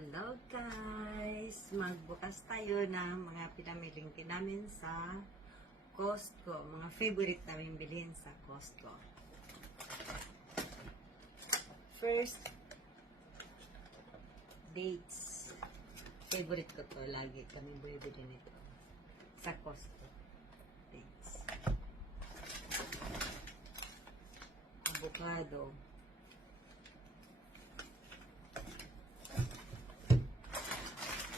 Hello guys! Magbukas tayo ng mga pinamiling namin sa Costco. Mga favorite namin bilhin sa Costco. First, dates. Favorite ko to. Lagi kami bumibili nito sa Costco. Dates. Avocado.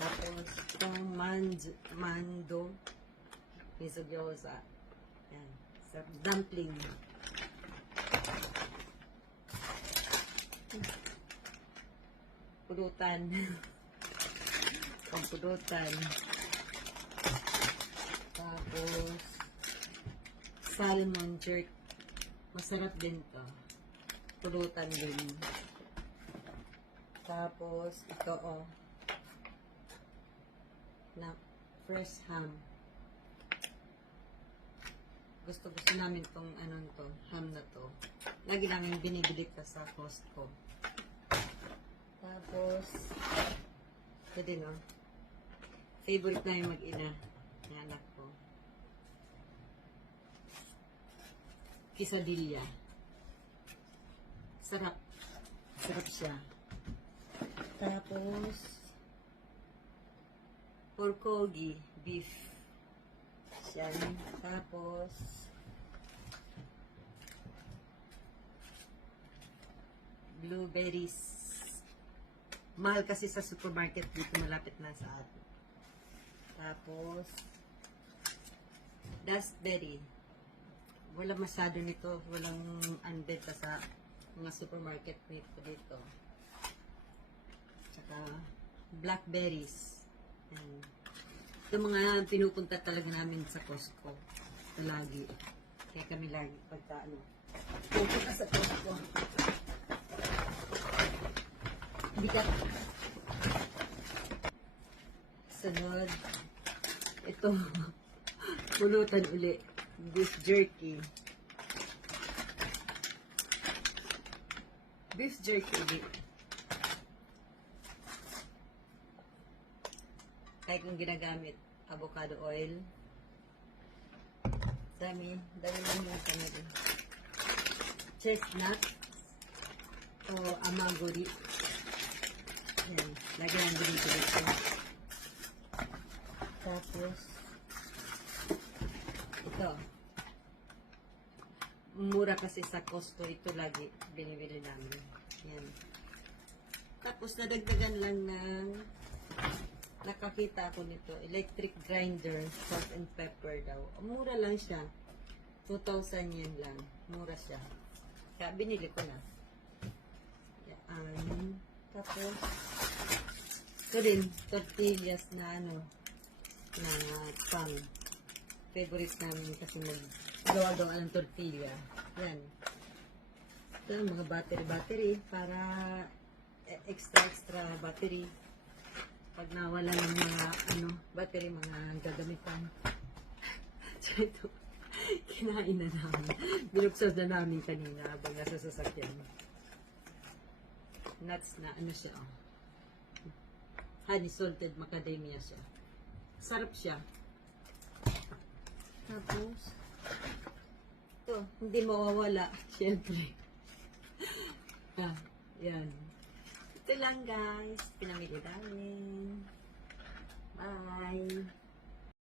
Tapos, itong mando, miso gyoza. Yan. Sa dumpling. Pulutan. Pampulutan. Tapos, salmon jerk. Masarap din to. Pulutan din. Tapos, ito na fresh ham. Gusto namin tong ham na to. Lagi namin binibili ka sa Costco. Tapos ito din favorite na yung mag-ina ng anak ko. Quesadilla. Sarap siya. Tapos porkogi, beef. Yan. Tapos, blueberries. Mahal kasi sa supermarket dito, malapit na sa atin. Tapos, raspberry. Wala masyado nito. Walang unbenta sa mga supermarket dito. Tsaka, blackberries. Ito mga pinupunta talaga namin sa Costco. Ito lagi. Kaya kami lagi pagka pupunta sa Costco. Bigat. Sunod. Ito. Pulutan uli. Beef jerky. Beef jerky uli. Kahit kung ginagamit avocado oil. Dami lang yung kanila. Chestnut o amaguri. Yan. Lagi lang binibili ko. Tapos ito. Mura kasi sa Costco ito lagi binibili namin. Yan. Tapos nadagdagan lang ng nakakita ako nito, electric grinder, salt and pepper daw. Mura lang siya. 2,000 yen lang. Mura siya. Kaya binili ko na. Yan. Tapos, ito din, tortillas na na pang. Favorite namin kasi gawa-gawa ng tortilla. Yan. Ito, mga battery para extra battery. Pag nawala ng mga battery, mga gagamitan. So ito, kinain na namin. Binuksan na namin kanina habang nasa sasakyan. Nuts na, siya, honey salted macadamia siya. Sarap siya. Tapos, ito, hindi mawawala, syempre. Yan. Ito lang guys, pinamili